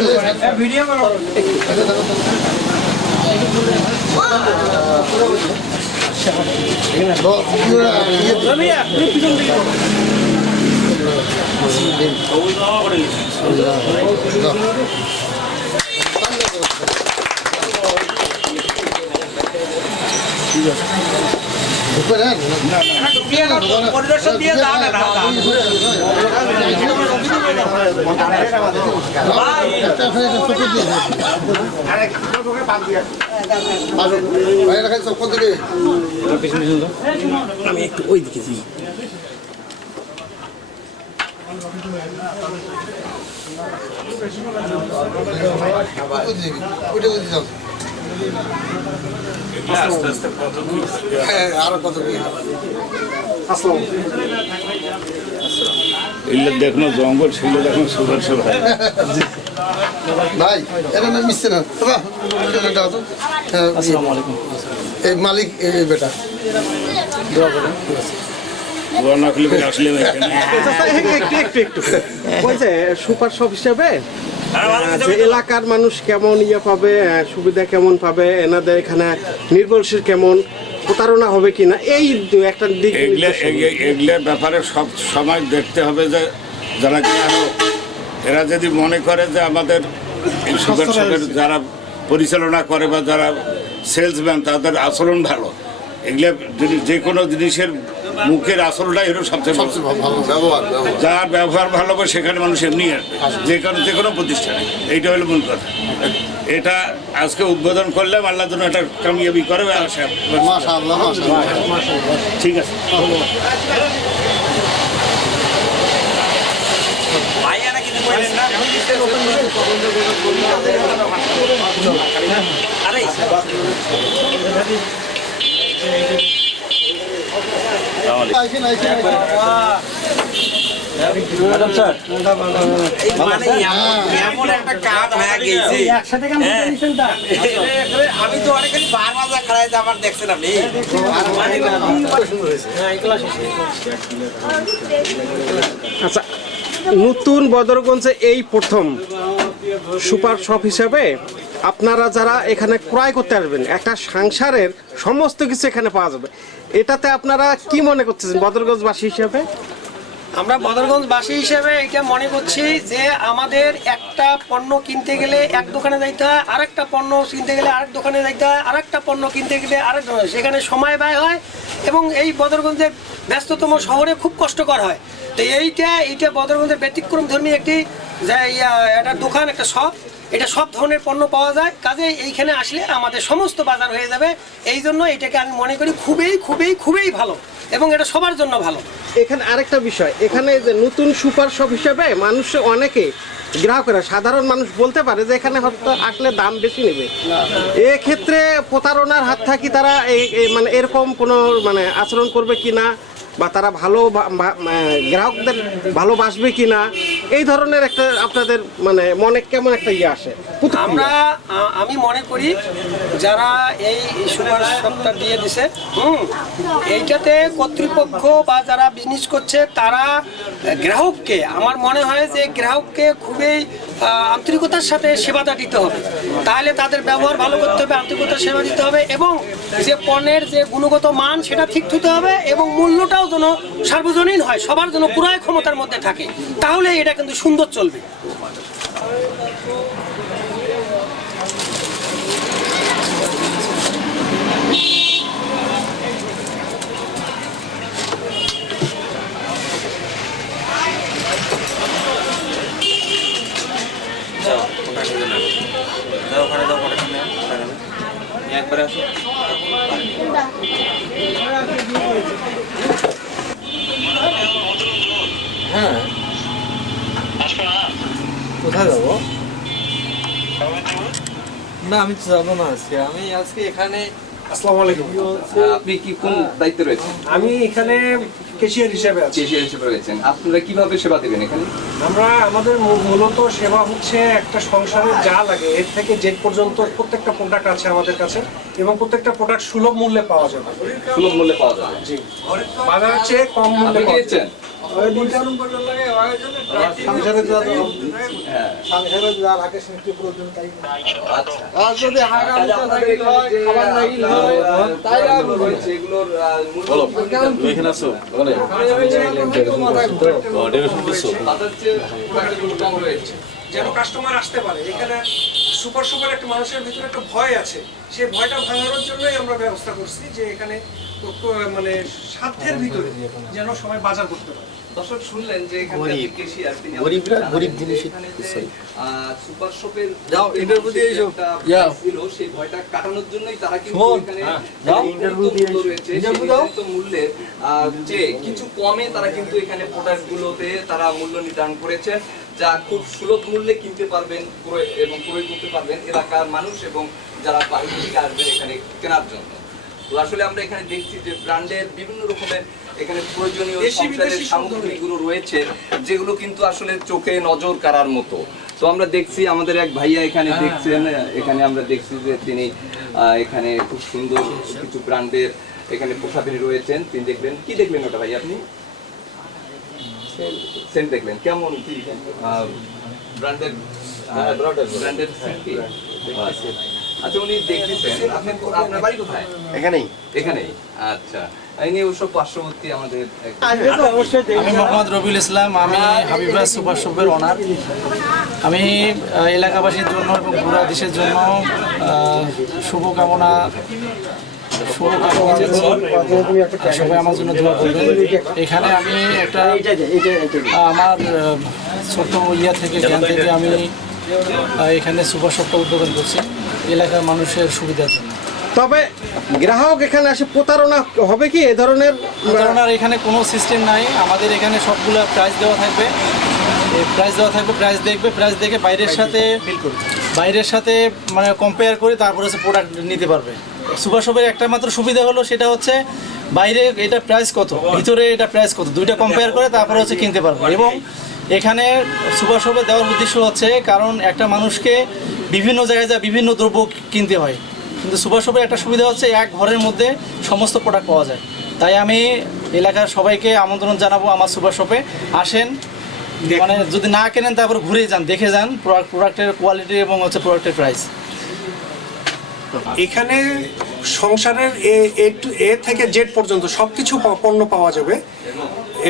দাও না দাও দাও আমি একটু ওই দিকে যাই আরও কত কি এগুলো দেখুন জঙ্গল দেখুন সুন্দর ভাই এটা না মিশছে না? এই মালিক এই বেটা দোয়া না আসলে একটু একটু একটু। সুপার শপ হিসাবে যে এলাকার মানুষ কেমন ইয়ে পাবে সুবিধা কেমন পাবে এনাদের এখানে নির্ভরশীল কেমন প্রতারণা হবে কিনা এই একটা দিক এগুলো নির্দেশনা। ব্যাপারে সব সময় দেখতে হবে যে যারা এরা যদি মনে করে যে আমাদের এই সুগার শপের যারা পরিচালনা করে বা যারা সেলসম্যান তাদের আচরণ ভালো এগুলো যে কোনো জিনিসের মুখের আচরণটাই হলো সবচেয়ে ভালো। সবচেয়ে ভালো ব্যবহার যার ব্যবহার ভালো হবে সেখানে মানুষ এমনি আসবে। যে কোনো যে কোনো প্রতিষ্ঠানে। এইটা হলো মূল কথা। এটা আজকে উদ্বোধন করলাম আল্লাহ জন্য এটা কামিয়াবি করে ঠিক আছে। আরে আইসেন আইসেন এই মানে এমন- এমন একটা কাজ হয়ে গেছে হ্যাঁ। আমি তো অনেকখানি বার মাজা খাড়াই আমার দেখছেন আপনি। আচ্ছা নতুন বদরগঞ্জে এই প্রথম সুপার শপ হিসাবে আপনারা যারা এখানে ক্রয় করতে আসবেন একটা সংসারের সমস্ত কিছু এখানে পাওয়া যাবে। এটাতে আপনারা কি মনে করতেছেন, বদরগঞ্জবাসী হিসাবে? আমরা বদরগঞ্জবাসী হিসেবে এটা মনে করছি যে আমাদের একটা পণ্য কিনতে গেলে এক দোকানে যাইতে হয়, আরেকটা পণ্য কিনতে গেলে আরেক দোকানে যাইতে হয়, আরেকটা পণ্য কিনতে গেলে আরেক দোকানে সেখানে সময় ব্যয় হয় এবং এই বদরগঞ্জের ব্যস্ততম শহরে খুব কষ্টকর হয়। তো এইটা এইটা বদরগঞ্জের ব্যতিক্রম ধর্মী একটি, যে একটা দোকান, একটা শপ। এটা সব ধরনের পণ্য পাওয়া যায়। কাজে এইখানে আসলে আমাদের সমস্ত বাজার হয়ে যাবে। এই জন্য এটাকে আমি মনে করি খুবই খুবই খুবই ভালো এবং এটা সবার জন্য ভালো। এখানে আরেকটা বিষয় এখানে যে নতুন সুপার শপ হিসেবে মানুষ অনেকে গ্রাহকেরা সাধারণ মানুষ বলতে পারে যে এখানে হয়তো আসলে দাম বেশি নেবে। এক্ষেত্রে প্রতারণার হাত থাকি তারা এই- মানে এরকম কোনো মানে আচরণ করবে কিনা? বা তারা ভালো গ্রাহকদের ভালোবাসবে কিনা, এই ধরনের একটা আপনাদের মানে মনে কেমন একটা ইয়ে আসে। আমরা আমি মনে করি যারা এই সুপার দিয়ে দিছে, হুম, এইটাতে কর্তৃপক্ষ বা যারা বিজনেস করছে, তারা গ্রাহককে, আমার মনে হয় যে গ্রাহককে খুবই আন্তরিকতার সাথে সেবাটা দিতে হবে। তাহলে তাদের ব্যবহার ভালো করতে হবে, আন্তরিকতার সেবা দিতে হবে এবং যে পণ্যের যে গুণগত মান সেটা ঠিক হতে হবে এবং মূল্যটাও যেন সার্বজনীন হয়, সবার জন্য ক্রয় ক্ষমতার মধ্যে থাকে। তাহলে এটা কিন্তু সুন্দর চলবে যাও ওটা নিয়ে নাও যাও ওখানে যাও ওটা নিয়ে নাও, ওটা নেবে। একবারে আসো কোথায় যাব? না আমি তো যাব না আজকে। আমি আজকে এখানে আসসালামু আলাইকুম। আপনি কি কোন দায়িত্বে রয়েছেন? আমি এখানে কেশিয়ার হিসেবে আছি। কেশিয়ার হিসেবে রয়েছেন। আপনারা কীভাবে সেবা দেবেন এখানে? আমরা আমাদের মূলত সেবা হচ্ছে একটা সংসারে যা লাগে এর থেকে জেড পর্যন্ত প্রত্যেকটা প্রোডাক্ট আছে আমাদের কাছে এবং প্রত্যেকটা প্রোডাক্ট সুলভ মূল্যে পাওয়া যাবে। সুলভ মূল্যে পাওয়া যাবে। জি। বাজারের চেয়ে কম মূল্যে পাওয়া যাবে। আচ্ছা যেন কাস্টমার আসতে পারে এখানে সুপার সুপার একটা মানুষের ভিতরে একটা ভয় আছে। সেই ভয়টা ভাঙানোর জন্যই আমরা ব্যবস্থা করছি যে এখানে মানে সাধ্যের ভিতরে যেন সবাই বাজার করতে পারে। দর্শক শুনলেন যে এখানকার যে কেশিয়ার তিনি গরিবরা গরিব জিনিস সুপার শপের যাও, interview দিয়ে এসো। একটা যাও। ভয় ছিল সেই ভয়টা কাটানোর জন্যই তারা কিন্তু এখানে হ্যাঁ, রয়েছে। কিছু কমে তারা কিন্তু এখানে প্রোডাক্ট গুলোতে তারা মূল্য নির্ধারণ করেছেন যা খুব সুলভ মূল্যে কিনতে পারবেন ক্রয় এবং ক্রয় করতে পারবেন এলাকার মানুষ এবং যারা বাইরে থেকে আসবেন এখানে কেনার জন্য। তো আসলে আমরা এখানে দেখছি যে ব্র্যান্ডের বিভিন্ন রকমের এখানে প্রয়োজনীয় সংসারের সামগ্রীগুলো রয়েছে যেগুলো কিন্তু আসলে চোখে নজর কাড়ার মতো। তো আমরা দেখছি আমাদের এক ভাইয়া এখানে দেখছেন এখানে আমরা দেখছি যে তিনি এখানে খুব সুন্দর কিছু ব্র্যান্ডের এখানে পোশাকি রয়েছেন। তিনি দেখলেন কি দেখলেন ওটা ভাই আপনি? সেন্ট দেখলেন কেমন কি? ব্র্যান্ডের ব্র্যান্ডের সেন্ট কি আচ্ছা উনি দেখতেছেন। আপনি আপনার বাড়ি কোথায়? এখানেই। এখানেই? আচ্ছা। পার্শ্ববর্তী আমাদের আমি মোহাম্মদ রবিউল ইসলাম আমি সুপার আমি এলাকাবাসীর জন্য এবং পুরা দেশের জন্য শুভকামনা শুভকামনা সবাই আমার জন্য দোয়া করবেন। এখানে আমি একটা আমার ছোট্ট ইয়া থেকে জ্ঞান থেকে আমি এখানে সুপার শপটা উদ্বোধন করছি। এলাকার মানুষের সুবিধার জন্য। তবে গ্রাহক এখানে আসে প্রতারণা হবে কি? এ ধরনের প্রতারণার এখানে কোনো সিস্টেম নাই। আমাদের এখানে সবগুলো প্রাইস দেওয়া থাকবে। প্রাইস দেওয়া থাকবে প্রাইস দেখবে প্রাইস দেখে বাইরের সাথে বাইরের সাথে মানে কম্পেয়ার করে তারপরে হচ্ছে প্রোডাক্ট নিতে পারবে। সুপার শপের একটা মাত্র সুবিধা হলো সেটা হচ্ছে বাইরে এটা প্রাইস কত? ভিতরে এটা প্রাইস কত? দুইটা কম্পেয়ার করে তারপরে হচ্ছে কিনতে পারবে। এবং এখানে সুপার শপে দেওয়ার উদ্দেশ্য হচ্ছে কারণ একটা মানুষকে বিভিন্ন জায়গায় যা বিভিন্ন দ্রব্য কিনতে হয়। কিন্তু সুপার শপের একটা সুবিধা হচ্ছে এক ঘরের মধ্যে সমস্ত প্রোডাক্ট পাওয়া যায়। তাই আমি এলাকার সবাইকে আমন্ত্রণ জানাব আমার সুপার শপে আসেন মানে যদি না কেনেন তারপর ঘুরে যান দেখে যান প্রোডাক্টের কোয়ালিটি এবং হচ্ছে প্রোডাক্টের প্রাইস এখানে সংসারের এ এ টু- এ থেকে জেড পর্যন্ত সবকিছু প- পণ্য পাওয়া যাবে।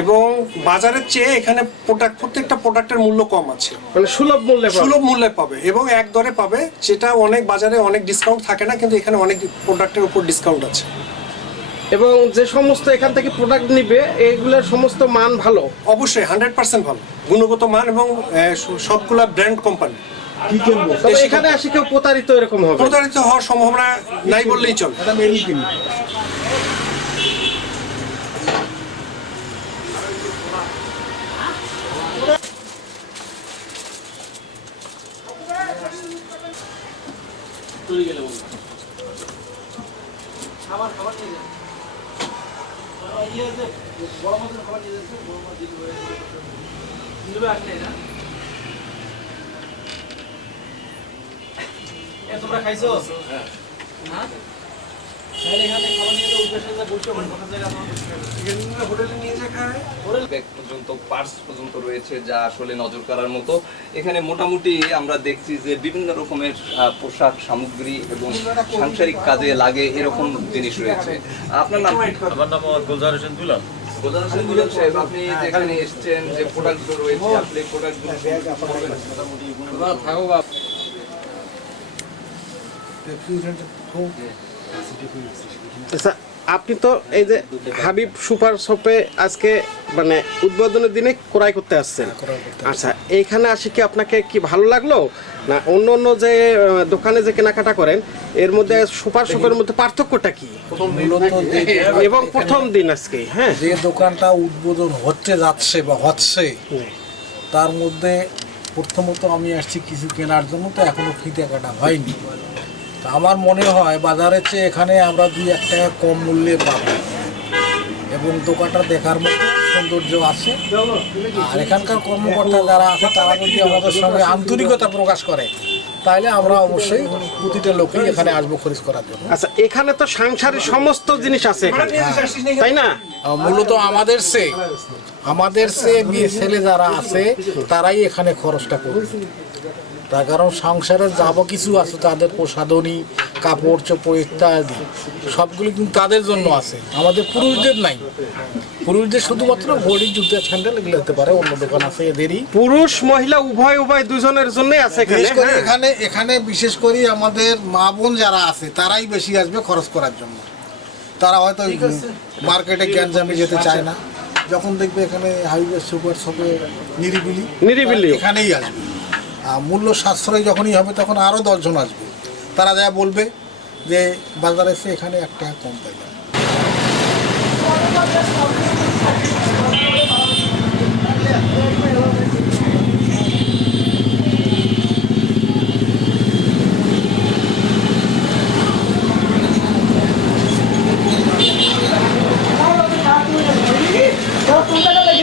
এবং বাজারের চেয়ে এখানে প্রোডাক্ট প্রত্যেকটা প্রোডাক্টের মূল্য কম আছে। মানে সুলভ মূল্যে সুলভ মূল্যে পাবে এবং এক দরে পাবে যেটা অনেক বাজারে অনেক ডিসকাউন্ট থাকে না কিন্তু এখানে অনেক প্রোডাক্টের উপর ডিসকাউন্ট আছে। এবং যে সমস্ত এখান থেকে প্রোডাক্ট নিবে এইগুলোর সমস্ত মান ভালো? অবশ্যই হান্ড্রেড পার্সেন্ট ভালো। গুণগত মান এবং সবগুলা ব্র্যান্ড কোম্পানি এখানে আসে কেউ প্রতারিত এরকম হবে? প্রতারিত হওয়ার সম্ভাবনা নাই বললেই চলে তোমরা খাইছো হ্যাঁ তাহলে এখানে খাবার নিয়ে যাও উদ্দেশ্যে বসে ওখানে কথা জায়গা হোটেলে নিয়ে যে খায়। ব্যাগ পর্যন্ত পার্স পর্যন্ত রয়েছে যা আসলে নজর কাড়ার মতো। এখানে মোটামুটি আমরা দেখছি যে বিভিন্ন রকমের পোশাক সামগ্রী এবং সাংসারিক কাজে লাগে এরকম জিনিস রয়েছে। আপনার নাম আমার নাম গুলজার হোসেন দুলাল। সাহেব আপনি যেখানে এসেছেন যে প্রোডাক্টগুলো রয়েছে আপনি প্রোডাক্টগুলো থাকো বাপ। আপনি তো এই যে হাবিব সুপার শপে আজকে মানে উদ্বোধনের দিনে ক্রয় করতে আসছেন। আচ্ছা এইখানে আসে কি আপনাকে কি ভালো লাগল? না অন্য অন্য যে দোকানে যে কেনাকাটা করেন এর মধ্যে সুপার শপের মধ্যে পার্থক্যটা কি? এবং প্রথম দিন আজকে হ্যাঁ। যে দোকানটা উদ্বোধন হচ্ছে যাচ্ছে বা হচ্ছে তার মধ্যে প্রথমত আমি আসছি কিছু কেনার জন্য তো এখনও ফিতে কাটা হয়নি। আমার মনে হয় বাজারের চেয়ে এখানে আমরা দুই এক টাকা কম মূল্যে পাবো। এবং দোকানটা দেখার মতো সৌন্দর্য আছে। আর এখানকার কর্মকর্তা যারা আছে তারা যদি আমাদের সঙ্গে আন্তরিকতা প্রকাশ করে তাহলে আমরা অবশ্যই প্রতিটা লোকেই এখানে আসব খরিজ করার জন্য। আচ্ছা এখানে তো সাংসারিক সমস্ত জিনিস আছে এখানে। তাই না? মূলত আমাদের সে আমাদের সে মেয়ে ছেলে যারা আছে তারাই এখানে খরচটা করবে। তার কারণ সংসারে যাব কিছু আছে তাদের প্রসাধনী কাপড় চোপড় ইত্যাদি। সবগুলো কিন্তু তাদের জন্য আছে। আমাদের পুরুষদের নাই। পুরুষদের শুধুমাত্র ঘড়ি জুতো স্যান্ডেল এগুলো হতে পারে অন্য দোকান আছে এদেরই। পুরুষ মহিলা উভয় উভয় দুজনের জন্যই আছে এখানে বিশেষ করে হ্যাঁ। এখানে এখানে বিশেষ করে আমাদের মা বোন যারা আছে তারাই বেশি আসবে খরচ করার জন্য। তারা হয়তো মার্কেটে গ্যাঞ্জামে যেতে চায় না। যখন দেখবে এখানে হাইওয়ে সুপার শপে নিরিবিলি নিরিবিলি। এখানেই আসবে। মূল্য সাশ্রয় যখনই হবে তখন আরও দশজন আসবে তারা যা বলবে যে বাজারে এসে এখানে এক টাকা কম পাইলাম